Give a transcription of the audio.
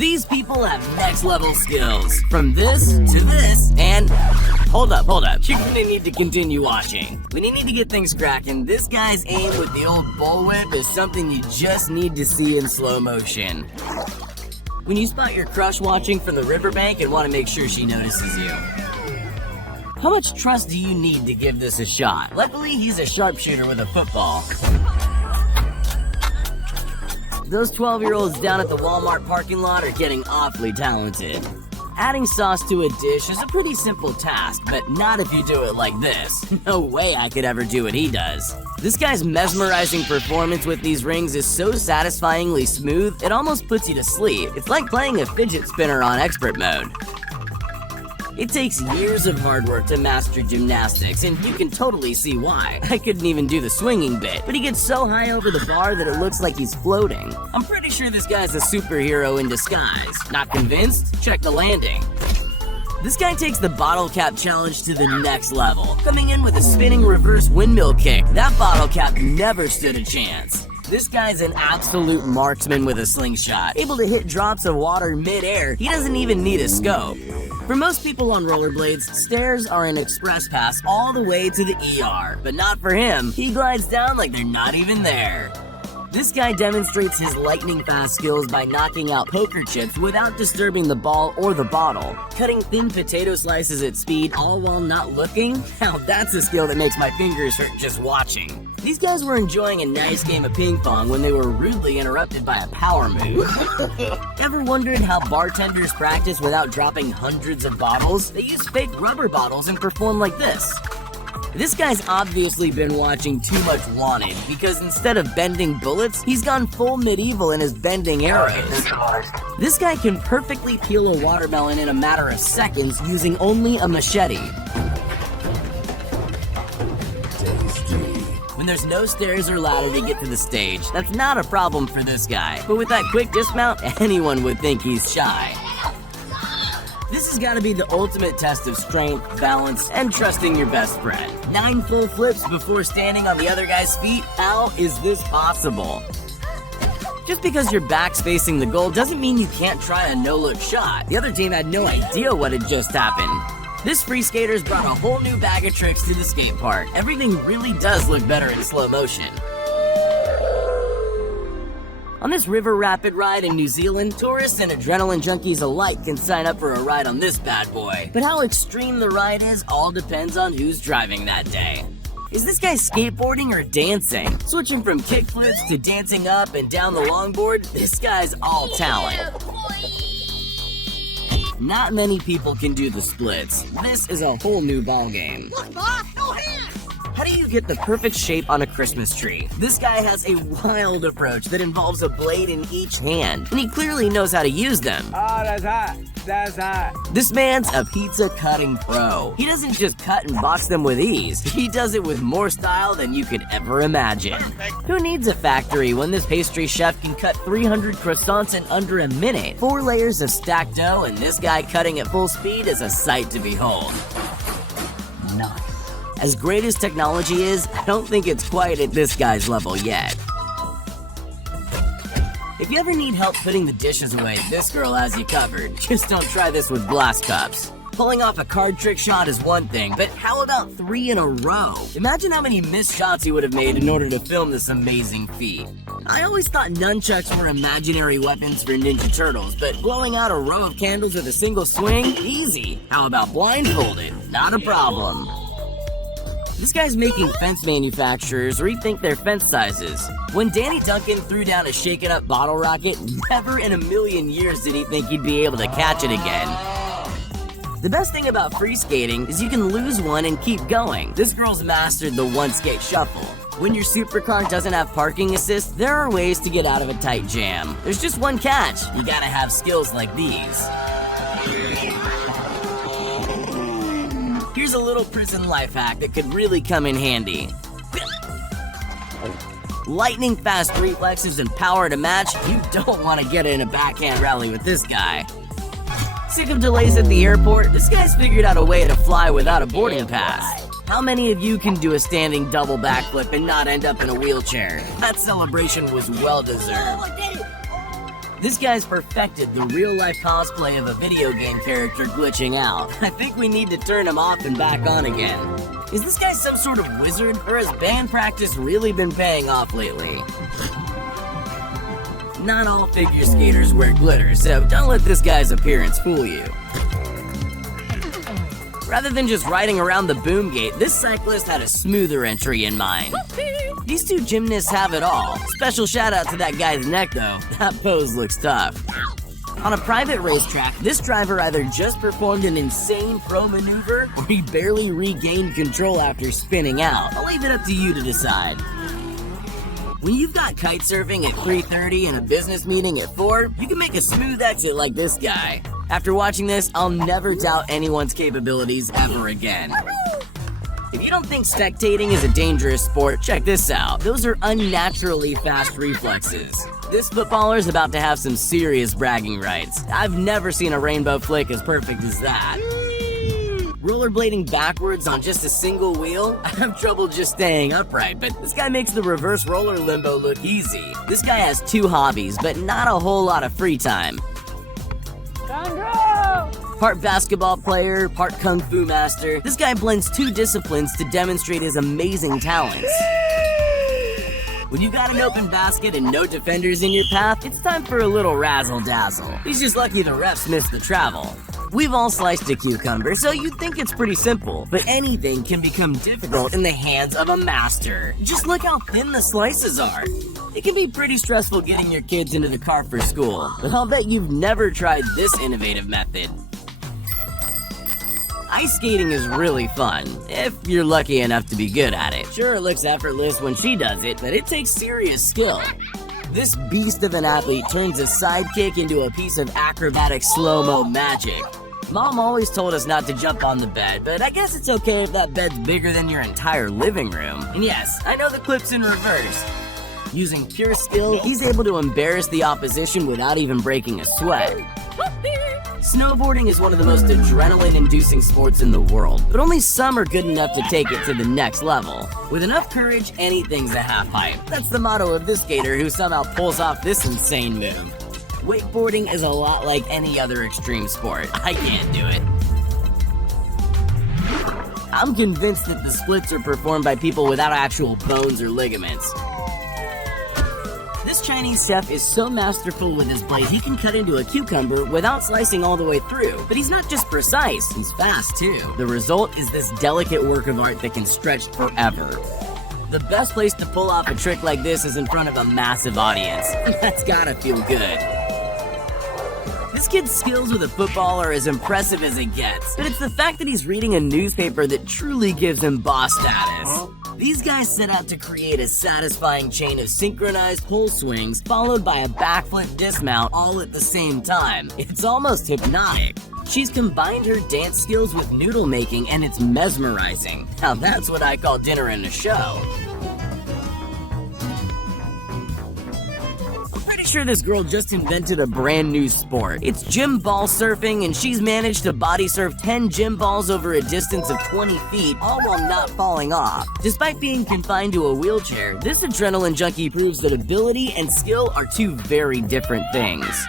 These people have next level skills. From this to this, and hold up. You're gonna need to continue watching. When you need to get things cracking, this guy's aim with the old bullwhip is something you just need to see in slow motion. When you spot your crush watching from the riverbank and want to make sure she notices you. How much trust do you need to give this a shot? Luckily, he's a sharpshooter with a football. Those 12-year-olds down at the Walmart parking lot are getting awfully talented. Adding sauce to a dish is a pretty simple task, but not if you do it like this. No way I could ever do what he does. This guy's mesmerizing performance with these rings is so satisfyingly smooth, it almost puts you to sleep. It's like playing a fidget spinner on expert mode. It takes years of hard work to master gymnastics, and you can totally see why. I couldn't even do the swinging bit, but he gets so high over the bar that it looks like he's floating. I'm pretty sure this guy's a superhero in disguise. Not convinced? Check the landing. This guy takes the bottle cap challenge to the next level, coming in with a spinning reverse windmill kick. That bottle cap never stood a chance. This guy's an absolute marksman with a slingshot, able to hit drops of water mid-air. He doesn't even need a scope. For most people on rollerblades, stairs are an express pass all the way to the ER, but not for him. He glides down like they're not even there. This guy demonstrates his lightning-fast skills by knocking out poker chips without disturbing the ball or the bottle. Cutting thin potato slices at speed, all while not looking? Now that's a skill that makes my fingers hurt just watching. These guys were enjoying a nice game of ping pong when they were rudely interrupted by a power move. Ever wondered how bartenders practice without dropping hundreds of bottles? They use fake rubber bottles and perform like this. This guy's obviously been watching too much Wanted, because instead of bending bullets, he's gone full medieval and is bending arrows. This guy can perfectly peel a watermelon in a matter of seconds using only a machete. When there's no stairs or ladder to get to the stage, that's not a problem for this guy. But with that quick dismount, anyone would think he's shy. This has got to be the ultimate test of strength, balance, and trusting your best friend. 9 full flips before standing on the other guy's feet? How is this possible? Just because your back's facing the goal doesn't mean you can't try a no-look shot. The other team had no idea what had just happened. This free skater's brought a whole new bag of tricks to the skate park. Everything really does look better in slow motion. On this river rapid ride in New Zealand, tourists and adrenaline junkies alike can sign up for a ride on this bad boy. But how extreme the ride is all depends on who's driving that day. Is this guy skateboarding or dancing? Switching from kickflips to dancing up and down the longboard, this guy's all talent. Not many people can do the splits. This is a whole new ballgame. Look, boss, no hands! How do you get the perfect shape on a Christmas tree? This guy has a wild approach that involves a blade in each hand, and he clearly knows how to use them. Oh, that's hot. That's hot. This man's a pizza cutting pro. He doesn't just cut and box them with ease. He does it with more style than you could ever imagine. Who needs a factory when this pastry chef can cut 300 croissants in under a minute? 4 layers of stacked dough, and this guy cutting at full speed is a sight to behold. Nice. As great as technology is, I don't think it's quite at this guy's level yet. If you ever need help putting the dishes away, this girl has you covered. Just don't try this with glass cups. Pulling off a card trick shot is one thing, but how about 3 in a row? Imagine how many missed shots he would have made in order to film this amazing feat. I always thought nunchucks were imaginary weapons for Ninja Turtles, but blowing out a row of candles with a single swing? Easy. How about blindfolded? Not a problem. This guy's making fence manufacturers rethink their fence sizes. When Danny Duncan threw down a shaken-up bottle rocket, never in a million years did he think he'd be able to catch it again. The best thing about free skating is you can lose one and keep going. This girl's mastered the one-skate shuffle. When your supercar doesn't have parking assist, there are ways to get out of a tight jam. There's just one catch. You gotta have skills like these. Here's a little prison life hack that could really come in handy. Lightning fast reflexes and power to match, you don't want to get in a backhand rally with this guy. Sick of delays at the airport, this guy's figured out a way to fly without a boarding pass. How many of you can do a standing double backflip and not end up in a wheelchair? That celebration was well deserved. This guy's perfected the real-life cosplay of a video game character glitching out. I think we need to turn him off and back on again. Is this guy some sort of wizard, or has band practice really been paying off lately? Not all figure skaters wear glitter, so don't let this guy's appearance fool you. Rather than just riding around the boom gate, this cyclist had a smoother entry in mind. These two gymnasts have it all. Special shout out to that guy's neck though, that pose looks tough. On a private racetrack, this driver either just performed an insane pro maneuver or he barely regained control after spinning out. I'll leave it up to you to decide. When you've got kite surfing at 3:30 and a business meeting at 4, you can make a smooth exit like this guy. After watching this, I'll never doubt anyone's capabilities ever again. If you don't think spectating is a dangerous sport, check this out. Those are unnaturally fast reflexes. This footballer's about to have some serious bragging rights. I've never seen a rainbow flick as perfect as that. Rollerblading backwards on just a single wheel? I have trouble just staying upright, but this guy makes the reverse roller limbo look easy. This guy has 2 hobbies, but not a whole lot of free time. Part basketball player, part kung fu master, this guy blends 2 disciplines to demonstrate his amazing talents. When you got an open basket and no defenders in your path, it's time for a little razzle-dazzle. He's just lucky the refs missed the travel. We've all sliced a cucumber, so you'd think it's pretty simple, but anything can become difficult in the hands of a master. Just look how thin the slices are. It can be pretty stressful getting your kids into the car for school, but I'll bet you've never tried this innovative method. Ice skating is really fun, if you're lucky enough to be good at it. Sure, it looks effortless when she does it, but it takes serious skill. This beast of an athlete turns a sidekick into a piece of acrobatic slow-mo magic. Mom always told us not to jump on the bed, but I guess it's okay if that bed's bigger than your entire living room. And yes, I know the clip's in reverse. Using pure skill, he's able to embarrass the opposition without even breaking a sweat. Snowboarding is one of the most adrenaline-inducing sports in the world, but only some are good enough to take it to the next level. With enough courage, anything's a half-pipe. That's the motto of this skater who somehow pulls off this insane move. Wakeboarding is a lot like any other extreme sport. I can't do it. I'm convinced that the splits are performed by people without actual bones or ligaments. This Chinese chef is so masterful with his blade, he can cut into a cucumber without slicing all the way through. But he's not just precise, he's fast too. The result is this delicate work of art that can stretch forever. The best place to pull off a trick like this is in front of a massive audience. That's gotta feel good. This kid's skills with a football are as impressive as it gets, but it's the fact that he's reading a newspaper that truly gives him boss status. These guys set out to create a satisfying chain of synchronized pole swings followed by a backflip dismount all at the same time. It's almost hypnotic. She's combined her dance skills with noodle making and it's mesmerizing. Now that's what I call dinner and a show. Sure, this girl just invented a brand new sport. It's gym ball surfing, and she's managed to body surf 10 gym balls over a distance of 20 feet, all while not falling off. Despite being confined to a wheelchair, this adrenaline junkie proves that ability and skill are 2 very different things.